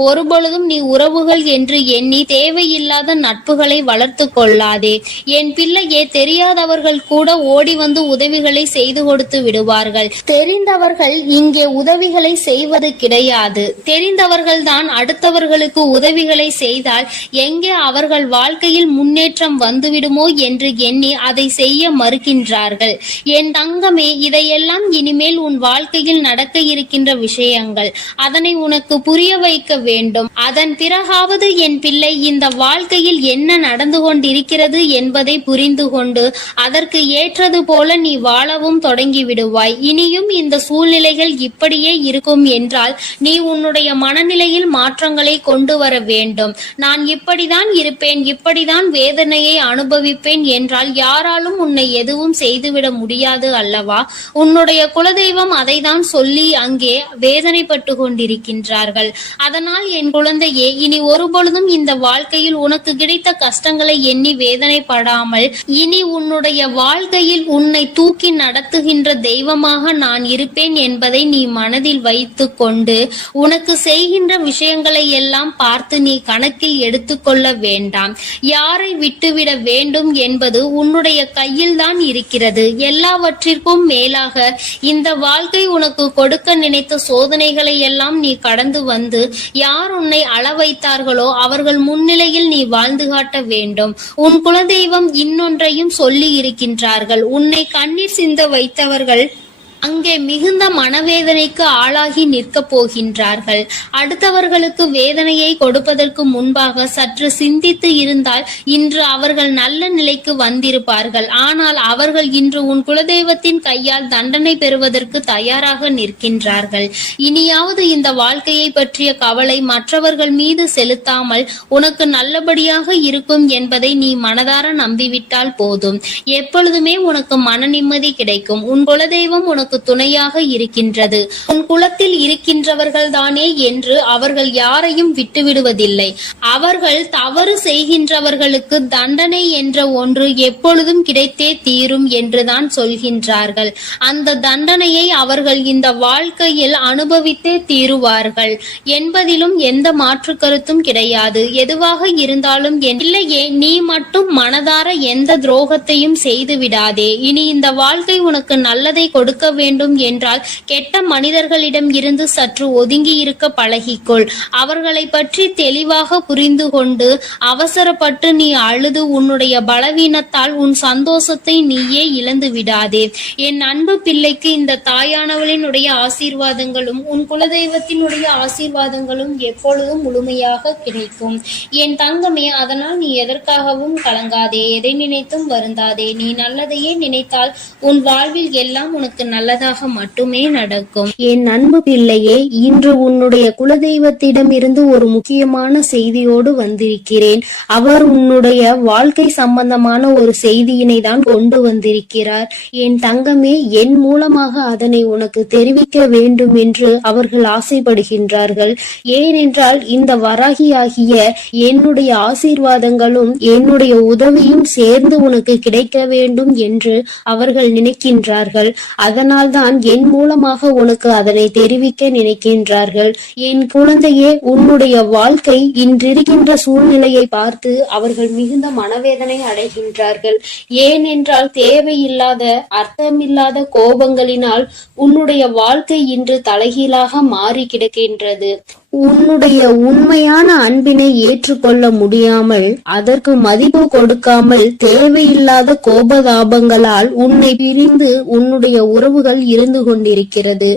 ஒருபொழுதும் நீ உறவுகள் என்று எண்ணி தேவையில்லாத நட்புகளை வளர்த்து கொள்ளாதே. என் பிள்ளையே, தெரியாதவர்கள் கூட ஓடி வந்து உதவிகளை செய்து கொடுத்து விடுவார்கள். தெரிந்தவர்கள் இங்கே உதவிகளை செய்வது கிடையாது. தெரிந்தவர்கள் தான் அடுத்தவர்களுக்கு உதவிகளை செய்தால் எங்கே அவர்கள் வாழ்க்கையில் முன்னேற்றம் வந்துவிடுமோ என்று எண்ணி அதை செய்ய மறுக்கின்றார்கள். என் தங்கமே, இதையெல்லாம் இனிமேல் உன் வாழ்க்கையில் நடக்க இருக்கின்ற விஷயங்கள். அதனை உனக்கு புரிய வைக்க வேண்டும். அதன் பிறகாவது என் பிள்ளை இந்த வாழ்க்கையில் என்ன நடந்து கொண்டிருக்கிறது என்பதை புரிந்து கொண்டு அதற்கு ஏற்றது போல நீ வாழவும் தொடங்கி விடுவாய். இனியும் இந்த சூழ்நிலைகள் இப்படியே இருக்கும் என்றால் நீ உன்னுடைய மனநிலையில் மாற்றங்களை கொண்டு வர வேண்டும். நான் இப்படிதான் இருப்பேன், இப்படிதான் வேதனையை அனுபவிப்பேன் என்றால் யாராலும் உன்னை எதுவும் செய்துவிட முடியாது அல்லவா? உன்னுடைய குலதெய்வம் அதை தான் சொல்லி அங்கே வேதனைப்பட்டு கொண்டிருக்கின்றார்கள். அதனால் என் குழந்தையே, இனி ஒருபொழுதும் இந்த வாழ்க்கையில் உனக்கு கிடைத்த கஷ்டங்களை எண்ணி வேதனைப்படாமல் இனி உன்னுடைய வாழ்க்கையில் உன்னை தூக்கி நடத்துகின்ற தெய்வமாக நான் இருப்பேன் என்பதை நீ மனதில் வைத்து கொண்டு உனக்கு செய்கின்ற விஷயங்களை எல்லாம் பார்த்து நீ கணக்கில் எடுத்துக்கொள்ள வேண்டாம். யாரை விட்டுவிட வேண்டும் என்பது உன்னுடைய கையில் தான் இருக்கிறது. எல்லாவற்றிற்கும் மேலாக இந்த வாழ்க்கை உனக்கு கொடுக்க நினைத்த சோதனைகளை எல்லாம் நீ கடந்து வந்து யார் உன்னை அள வைத்தார்களோ அவர்கள் முன்னிலையில் நீ வாழ்ந்து காட்ட வேண்டும். உன் குலதெய்வம் இன்னொன்றையும் சொல்லி இருக்கின்றார்கள். உன்னை கண்ணீர் சிந்த வைத்தவர்கள் அங்கே மிகுந்த மனவேதனைக்கு ஆளாகி நிற்க போகின்றார்கள். அடுத்தவர்களுக்கு வேதனையை கொடுப்பதற்கு முன்பாக சற்று சிந்தித்து இருந்தால் இன்று அவர்கள் நல்ல நிலைக்கு வந்திருப்பார்கள். ஆனால் அவர்கள் இன்று உன் குலதெய்வத்தின் கையால் தண்டனை பெறுவதற்கு தயாராக நிற்கின்றார்கள். இனியாவது இந்த வாழ்க்கையை பற்றிய கவலை மற்றவர்கள் மீது செலுத்தாமல் உனக்கு நல்லபடியாக இருக்கும் என்பதை நீ மனதார நம்பிவிட்டால் போதும். எப்பொழுதுமே உனக்கு மன நிம்மதி கிடைக்கும். உன் குலதெய்வம் உனக்கு துணையாக இருக்கின்றது. உன் குலத்தில் இருக்கின்றவர்கள் தானே என்று அவர்கள் யாரையும் விட்டுவிடுவதில்லை. அவர்கள் தவறு செய்கின்றவர்களுக்கு தண்டனை என்ற ஒன்று எப்பொழுதும் கிடைத்தே தீரும் என்றுதான் சொல்கின்றார்கள். அந்த தண்டனையை அவர்கள் இந்த வாழ்க்கையில் அனுபவித்தே தீருவார்கள் என்பதிலும் எந்த மாற்று கருத்தும் கிடையாது. எதுவாக இருந்தாலும் இல்லையே, நீ மட்டும் மனதார எந்த துரோகத்தையும் செய்து விடாதே. இனி இந்த வாழ்க்கை உனக்கு நல்லதை கொடுக்க வேண்டும் என்றால் கெட்ட மனிதர்களிடம் இருந்து சற்று ஒதுங்கி இருக்க பழகிக்கொள். அவர்களை பற்றி தெளிவாக புரிந்து கொண்டு அவசரப்பட்டு நீ அழுது உன்னுடைய பலவீனத்தால் உன் சந்தோஷத்தை நீயே இழந்து விடாதே. என் அன்பு பிள்ளைக்கு இந்த தாயானவளினுடைய ஆசீர்வாதங்களும் உன் குலதெய்வத்தினுடைய ஆசீர்வாதங்களும் எப்பொழுதும் முழுமையாக கிடைக்கும். என் தங்கமே, அதனால் நீ எதற்காகவும் கலங்காதே, எதை நினைத்தும் வருந்தாதே. நீ நல்லதையே நினைத்தால் உன் வாழ்வில் எல்லாம் உனக்கு நல்லதாக மட்டுமே நடக்கும். என் அன்பு பிள்ளையே, இன்று உன்னுடைய குலதெய்வத்திடம் இருந்து ஒரு முக்கியமான செய்தியோடு வந்திருக்கிறேன். அவர் உன்னுடைய வாழ்க்கை சம்பந்தமான ஒரு செய்தியினை தான் கொண்டு வந்திருக்கிறார். என் தங்கமே, என் மூலமாக அதனை உனக்கு தெரிவிக்க வேண்டும் என்று அவர்கள் ஆசைப்படுகின்றார்கள். ஏனென்றால் இந்த வராகியாகிய என்னுடைய ஆசீர்வாதங்களும் என்னுடைய உதவியும் சேர்ந்து உனக்கு கிடைக்க வேண்டும் என்று அவர்கள் நினைக்கின்றார்கள். அதனால் தான் என் மூலமாக உனக்கு அதனை தெரிவிக்க நினைக்கின்றார்கள். என் குழந்தையே, உன்னுடைய வாழ்க்கை இன்றிருக்கின்ற சூழ்நிலையை பார்த்து அவர்கள் மிகுந்த மனவேதனை அடைகின்றார்கள். ஏனென்றால் தேவையில்லாத அர்த்தமில்லாத கோபங்களினால் உன்னுடைய வாழ்க்கை இன்று தலைகீழாக மாறி கிடக்கின்றது. உன்னுடைய உண்மையான அன்பினை ஏற்றுக்கொள்ள முடியாமல் அதற்கு மதிப்பு கொடுக்காமல் தேவையில்லாத கோபதாபங்களால் உன்னை பிரிந்து உன்னுடைய உறவுகள் இருந்து கொண்டிருக்கிறது.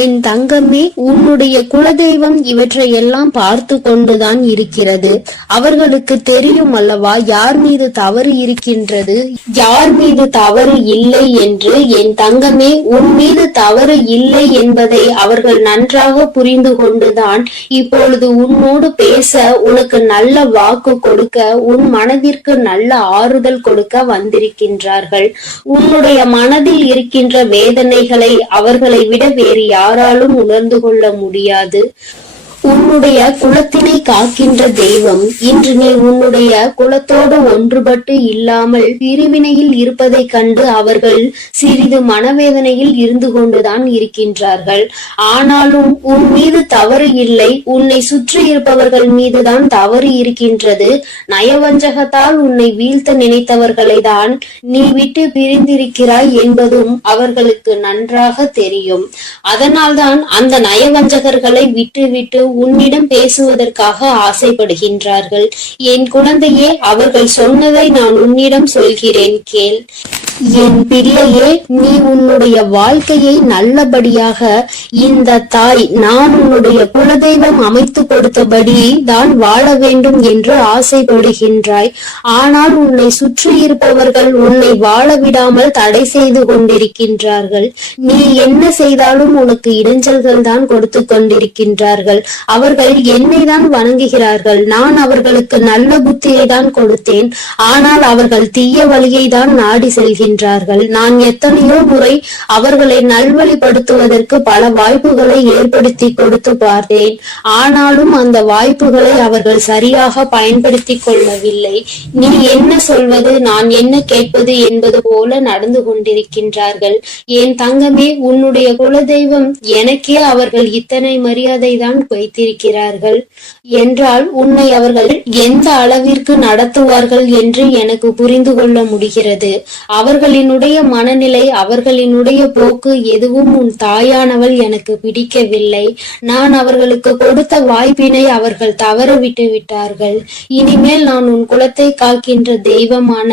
என் தங்கமே, உன்னுடைய குலதெய்வம் இவற்றை எல்லாம் பார்த்து கொண்டுதான் இருக்கிறது. அவர்களுக்கு தெரியும் அல்லவா யார் மீது தவறு இருக்கின்றது, யார் மீது தவறு இல்லை என்று. என் தங்கமே, உன் மீது தவறு இல்லை என்பதை அவர்கள் நன்றாக புரிந்து கொண்டுதான் இப்பொழுது உன்னோடு பேச, உனக்கு நல்ல வாக்கு கொடுக்க, உன் மனதிற்கு நல்ல ஆறுதல் கொடுக்க வந்திருக்கின்றார்கள். உன்னுடைய மனதில் இருக்கின்ற வேதனைகளை அவர்களை விட வேறு யாராலும் உணர்ந்து கொள்ள முடியாது. உன்னுடைய குலத்தினை காக்கின்ற தெய்வம் இன்று நீ உன்னுடைய குலத்தோடு ஒன்றுபட்டு இல்லாமல் பிரிவினையில் இருப்பதை கண்டு அவர்கள் சிறிது மனவேதனையில் இருந்து கொண்டுதான் இருக்கின்றார்கள். ஆனாலும் உன் மீது தவறு இல்லை, உன்னை சுற்றி இருப்பவர்கள் மீதுதான் தவறு இருக்கின்றது. நயவஞ்சகத்தால் உன்னை வீழ்த்த நினைத்தவர்களை தான் நீ விட்டு பிரிந்திருக்கிறாய் என்பதும் அவர்களுக்கு நன்றாக தெரியும். அதனால்தான் அந்த நயவஞ்சகர்களை விட்டு உன்னிடம் பேசுவதற்காக ஆசைப்படுகின்றார்கள். என் குழந்தையே, அவர்கள் சொன்னதை நான் உன்னிடம் சொல்கிறேன், கேள். என் பிள்ளையே, நீ உன்னுடைய வாழ்க்கையை நல்லபடியாக இந்த தாய் நான் உன்னுடைய குலதெய்வம் அமைத்து கொடுத்தபடி தான் வாழ வேண்டும் என்று ஆசைப்படுகின்றாய். ஆனால் உன்னை சுற்றி இருப்பவர்கள் உன்னை வாழ விடாமல் தடை செய்து கொண்டிருக்கின்றார்கள். நீ என்ன செய்தாலும் உனக்கு இடைஞ்சல்கள் தான் கொடுத்து கொண்டிருக்கின்றார்கள். அவர்கள் என்னை தான் வணங்குகிறார்கள். நான் அவர்களுக்கு நல்ல புத்தியை தான் கொடுத்தேன். ஆனால் அவர்கள் தீய வழியை தான் நாடி செல்கிறார்கள். நான் எத்தனையோ முறை அவர்களை நல்வழிப்படுத்துவதற்கு பல வாய்ப்புகளை ஏற்படுத்தி கொடுத்து பார்த்தேன். ஆனாலும் அந்த வாய்ப்புகளை அவர்கள் சரியாக பயன்படுத்திக் கொள்ளவில்லை. நீ என்ன சொல்வது, நான் என்ன கேட்பது என்பது போல நடந்து கொண்டிருக்கின்றார்கள். என் தங்கமே, உன்னுடைய குலதெய்வம் எனக்கே அவர்கள் இத்தனை மரியாதை தான் வைத்திருக்கிறார்கள் என்றால் உன்னை அவர்கள் எந்த அளவிற்கு நடத்துவார்கள் என்று எனக்கு புரிந்து கொள்ள முடிகிறது. அவர்களினுடைய மனநிலை, அவர்களினுடைய போக்கு எதுவும் உன் தாயானவள் எனக்கு பிடிக்கவில்லை. நான் அவர்களுக்கு கொடுத்த வாய்ப்பினை அவர்கள் தவற விட்டு விட்டார்கள். இனிமேல் நான் உன் குலத்தை காக்கின்ற தெய்வமான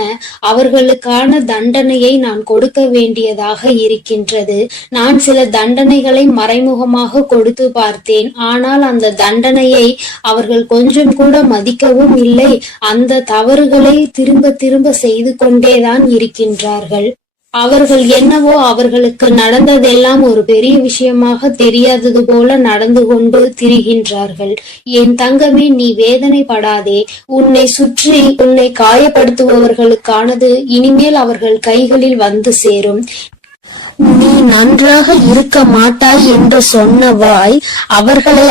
அவர்களுக்கான தண்டனையை நான் கொடுக்க வேண்டியதாக இருக்கின்றது. நான் சில தண்டனைகளை மறைமுகமாக கொடுத்து பார்த்தேன். ஆனால் அந்த தண்டனையை அவர்கள் கொஞ்சம் கூட மதிக்கவும் இல்லை. அந்த தவறுகளை திரும்ப திரும்ப செய்து கொண்டேதான் இருக்கின்றார்கள். அவர்கள் என்னவோ அவர்களுக்கு நடந்ததெல்லாம் ஒரு பெரிய விஷயமாக தெரியாதது போல நடந்து கொண்டு திரிகின்றார்கள். என் தங்கமே, நீ வேதனைப்படாதே. உன்னை சுற்றி உன்னை காயப்படுத்துபவர்களுக்கானது இனிமேல் அவர்கள் கைகளில் வந்து சேரும். நீ நன்றாக இருக்க மாட்டாய் என்று சொன்ன வாய் அவர்களே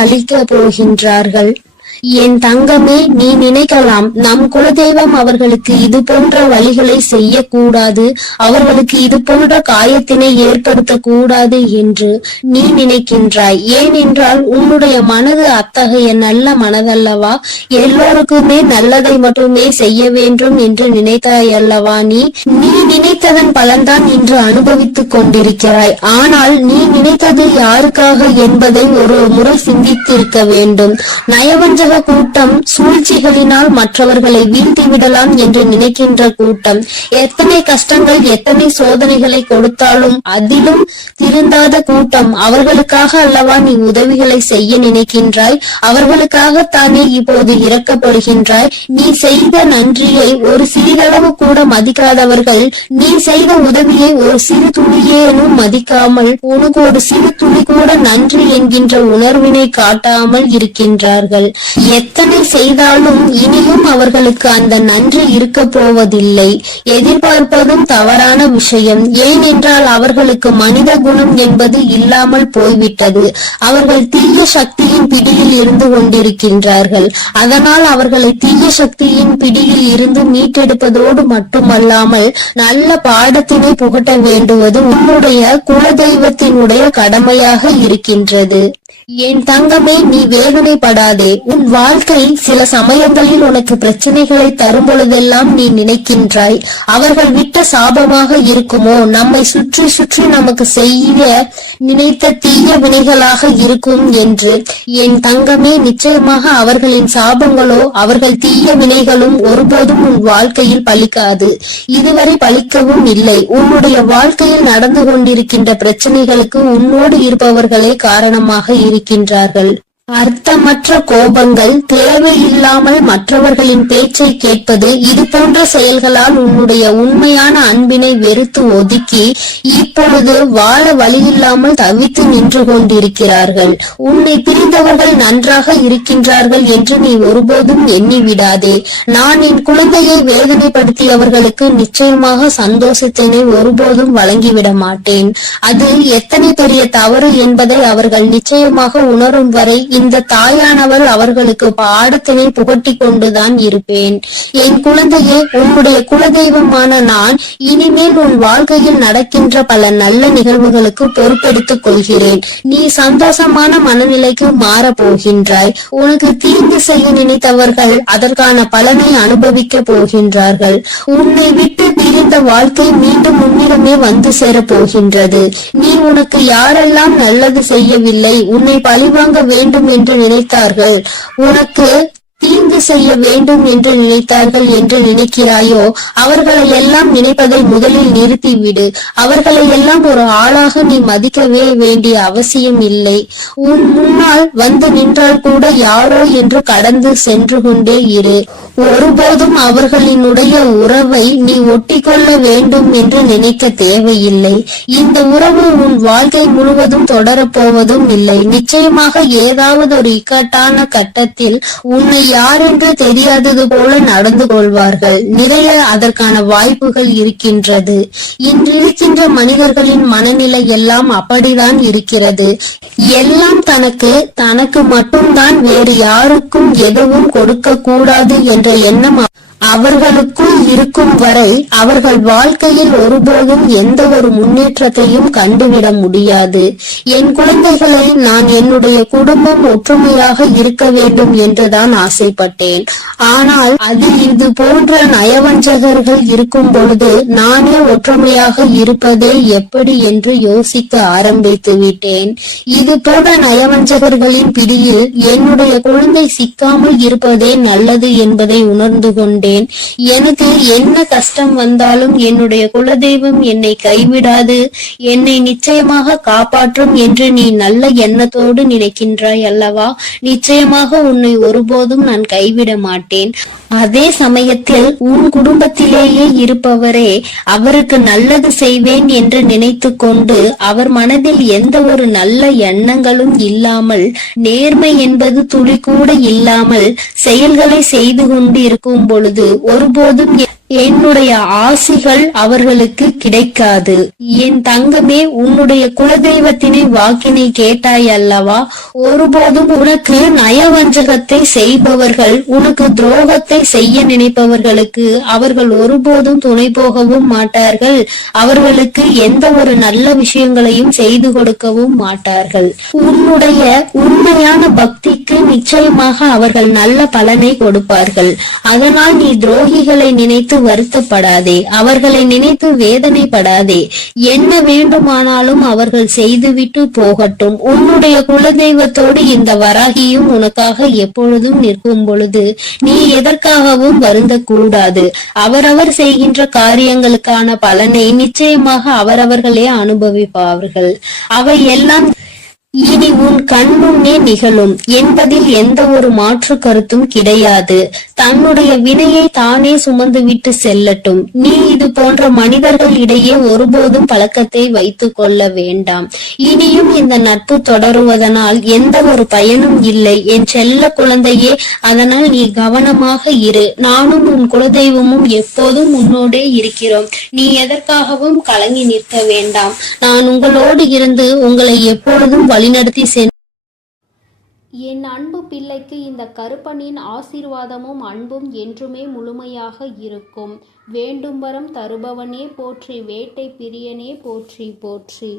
அழிக்க போகின்றார்கள். என் தங்கமே, நீ நினைக்கலாம் நம் குலதெய்வம் அவர்களுக்கு இது போன்ற வழிகளை செய்யக்கூடாது, அவர்களுக்கு இது போன்ற காயத்தினை ஏற்படுத்த கூடாது என்று நீ நினைக்கின்றாய். ஏனென்றால் உன்னுடைய மனது அத்தகைய நல்ல மனதல்லவா? எல்லோருக்குமே நல்லதை மட்டுமே செய்ய வேண்டும் என்று நினைத்தாய் அல்லவா? நீ நினைத்ததன் பலன்தான் இன்று அனுபவித்துக் கொண்டிருக்கிறாய். ஆனால் நீ நினைத்தது யாருக்காக என்பதை ஒரு முறை சிந்தித்திருக்க வேண்டும். நயவஞ்சக கூட்டம் சூழ்ச்சிகளினால் மற்றவர்களை வீழ்த்தி விடலாம் என்று நினைக்கின்ற கூட்டம் எத்தனை கஷ்டங்கள் எத்தனை சோதனைகளை கொடுத்தாலும் அதிலும் திருந்தாத கூட்டம். அவர்களுக்காக அல்லவா நீ உதவிகளை செய்ய நினைக்கின்றாய்? அவர்களுக்காகத்தானே இப்போது இறக்கப்படுகின்றாய். நீ செய்த நன்றியை ஒரு சிறிதளவு கூட மதிக்காதவர்கள் நீ செய்த உதவியை ஒரு சிறு துளியேனும் மதிக்காமல் உனக்கு ஒரு சிறு துளி கூட நன்றி என்கின்ற உணர்வினை காட்டாமல் இருக்கின்றார்கள். எத்தனை செய்தாலும் இனியும் அவர்களுக்கு அந்த நன்றி இருக்க போவதில்லை. எதிர்பார்ப்பதும் தவறான விஷயம். ஏனென்றால் அவர்களுக்கு மனித குணம் என்பது இல்லாமல் போய்விட்டது. அவர்கள் தீய சக்தியின் பிடியில் இருந்து கொண்டிருக்கின்றார்கள். அதனால் அவர்களை தீய சக்தியின் பிடியில் இருந்து மீட்டெடுப்பதோடு மட்டுமல்லாமல் நல்ல பாடத்தினை புகட்ட வேண்டுவது உன்னுடைய குலதெய்வத்தினுடைய கடமையாக இருக்கின்றது. என் தங்கமே, நீ வேதனைப்படாதே. உன் வாழ்க்கை சில சமயங்களில் உனக்கு பிரச்சனைகளை தரும் பொழுதெல்லாம் நீ நினைக்கின்றாய், அவர்கள் விட்ட சாபமாக இருக்குமோ, நம்மை சுற்றி சுற்றி நமக்கு செய்ய நினைத்த தீய வினைகளாக இருக்கும் என்று. என் தங்கமே, நிச்சயமாக அவர்களின் சாபங்களோ அவர்கள் தீய வினைகளும் ஒருபோதும் உன் வாழ்க்கையில் பலிக்காது. இதுவரை பலிக்கவும் இல்லை. உன்னுடைய வாழ்க்கையில் நடந்து கொண்டிருக்கின்ற பிரச்சனைகளுக்கு உன்னோடு இருப்பவர்களே காரணமாக இருக்கின்றார்கள். அர்த்தமற்ற கோபங்கள், தேவையில்லாமல் மற்றவர்களின் பேச்சை கேட்பது, இது போன்ற செயல்களால் உன்னுடைய உண்மையான அன்பினை வெறுத்து ஒதுக்கி இப்பொழுது வாழ வழியில்லாமல் தவித்து நின்று கொண்டிருக்கிறார்கள். உன்னை பிரிந்தவர்கள் நன்றாக இருக்கின்றார்கள் என்று நீ ஒருபோதும் எண்ணி விடாதே. நான் என் குழந்தையை வேதனைப்படுத்தியவர்களுக்கு நிச்சயமாக சந்தோஷத்தினை ஒருபோதும் வழங்கிவிட மாட்டேன். அது எத்தனை பெரிய தவறு என்பதை அவர்கள் நிச்சயமாக உணரும் வரை இந்த தாயானவள் அவர்களுக்கு பாடத்தினை புகட்டி கொண்டுதான் இருப்பேன். என் குழந்தையே, உன்னுடைய குலதெய்வமான நான் இனிமேல் உன் வாழ்க்கையில் நடக்கின்ற பல நல்ல நிகழ்வுகளுக்கு பொறுப்பெடுத்துக் கொள்கிறேன். நீ சந்தோஷமான மனநிலைக்கு மாற போகின்றாய். உனக்கு தீங்கு செய்ய நினைத்தவர்கள் அதற்கான பலனை அனுபவிக்க போகின்றார்கள். உன்னை விட்டு பிரிந்த வாழ்க்கை மீண்டும் உன்னிடமே வந்து சேர போகின்றது. நீ உனக்கு யாரெல்லாம் நல்லது செய்யவில்லை, உன்னை பழிவாங்க வேண்டும் என்று நினைத்தார்கள், உனக்கு தீங்கு செய்ய வேண்டும் என்று நினைத்தார்கள் என்று நினைக்கிறாயோ, அவர்களை எல்லாம் நினைப்பதை முதலில் நிறுத்திவிடு. அவர்களை எல்லாம் ஒரு ஆளாக நீ மதிக்கவே வேண்டிய அவசியம் இல்லை. உன் முன்னால் வந்து நின்றால் கூட யாரோ என்று கடந்து சென்று கொண்டே இரு. ஒருபோதும் அவர்களினுடைய உறவை நீ ஒட்டிக்கொள்ள வேண்டும் என்று நினைக்க தேவையில்லை. இந்த உறவு உன் வாழ்க்கை முழுவதும் தொடரப்போவதும் இல்லை. நிச்சயமாக ஏதாவது ஒரு இக்கட்டான கட்டத்தில் உன்னை யார் என்று தெரியாதது போல நடந்து கொள்வார்கள். நிறைய அதற்கான வாய்ப்புகள் இருக்கின்றது. இன்றிருக்கின்ற மனிதர்களின் மனநிலை எல்லாம் அப்படிதான் இருக்கிறது. எல்லாம் தனக்கு மட்டும்தான், வேறு யாருக்கும் எதுவும் கொடுக்க கூடாது என்ற எண்ணம் அவர்களுக்குள் இருக்கும் வரை அவர்கள் வாழ்க்கையில் ஒருபோதும் எந்த ஒரு முன்னேற்றத்தையும் கண்டுவிட முடியாது. என் குழந்தைகளை நான் என்னுடைய குடும்பம் ஒற்றுமையாக இருக்க வேண்டும் என்றுதான் ஆசைப்பட்டேன். ஆனால் அதில் இது போன்ற நயவஞ்சகர்கள் இருக்கும் பொழுது நானே ஒற்றுமையாக இருப்பதே எப்படி என்று யோசிக்க ஆரம்பித்து விட்டேன். இது போன்ற நயவஞ்சகர்களின் பிடியில் என்னுடைய குழந்தை சிக்காமல் இருப்பதே நல்லது என்பதை உணர்ந்து கொண்டேன். எனக்கு என்ன கஷ்டம் வந்தாலும் என்னுடைய குலதெய்வம் என்னை கைவிடாது, என்னை நிச்சயமாக காப்பாற்றும் என்று நீ நல்ல எண்ணத்தோடு நினைக்கின்றாய் அல்லவா? நிச்சயமாக உன்னை ஒருபோதும் நான் கைவிட மாட்டேன். அதே சமயத்தில் உன் குடும்பத்திலேயே இருப்பவரே அவருக்கு நல்லது செய்வேன் என்று நினைத்து கொண்டு அவர் மனதில் எந்த ஒரு நல்ல எண்ணங்களும் இல்லாமல், நேர்மை என்பது துளி கூட இல்லாமல் செயல்களை செய்து கொண்டு இருக்கும் பொழுது ஒருபோதும் என்னுடைய ஆசிகள் அவர்களுக்கு கிடைக்காது. என் தங்கமே, உன்னுடைய குலதெய்வத்தினை வாக்கினை கேட்டாய் அல்லவா? ஒருபோதும் உனக்கு நயவஞ்சகத்தை செய்பவர்கள், உனக்கு துரோகத்தை செய்ய நினைப்பவர்களுக்கு அவர்கள் ஒருபோதும் துணை போகவும் மாட்டார்கள். அவர்களுக்கு எந்த ஒரு நல்ல விஷயங்களையும் செய்து கொடுக்கவும் மாட்டார்கள். உன்னுடைய உண்மையான பக்திக்கு நிச்சயமாக அவர்கள் நல்ல பலனை கொடுப்பார்கள். அதனால் நீ துரோகிகளை நினைத்து வருத்தப்படாதே, அவர்களை நினைத்து வேதனைப்படாதே. என்ன வேண்டுமானாலும் அவர்கள் செய்துவிட்டு போகட்டும். உன்னுடைய குலதெய்வத்தோடு இந்த வராகியும் உனக்காக எப்பொழுதும் நிற்கும் பொழுது நீ எதற்காகவும் வருந்தக்கூடாது. அவரவர் செய்கின்ற காரியங்களுக்கான பலனை நிச்சயமாக அவரவர்களே அனுபவிப்பார்கள். அவை எல்லாம் இனி உன் கண் முன்னே நிகழும் என்பதில் எந்த ஒரு மாற்று கருத்தும் கிடையாது. தன்னுடைய வினையை தானே சுமந்து விட்டு செல்லட்டும். நீ இது போன்ற மனிதர்கள் இடையே ஒருபோதும் பழக்கத்தை வைத்துக் கொள்ள வேண்டாம். இனியும் இந்த நட்பு தொடருவதனால் எந்த ஒரு பயனும் இல்லை என் செல்ல குழந்தையே. அதனால் நீ கவனமாக இரு. நானும் உன் குலதெய்வமும் எப்போதும் உன்னோடே இருக்கிறோம். நீ எதற்காகவும் கலங்கி நிற்க வேண்டாம். நான் உங்களோடு இருந்து உங்களை எப்பொழுதும் வழிநடத்தி என் அன்பு பிள்ளைக்கு இந்த கருப்பனின் ஆசீர்வாதமும் அன்பும் என்றுமே முழுமையாக இருக்கும். வேண்டும் வரம் தருபவனே போற்றி, வேட்டை பிரியனே போற்றி போற்றி.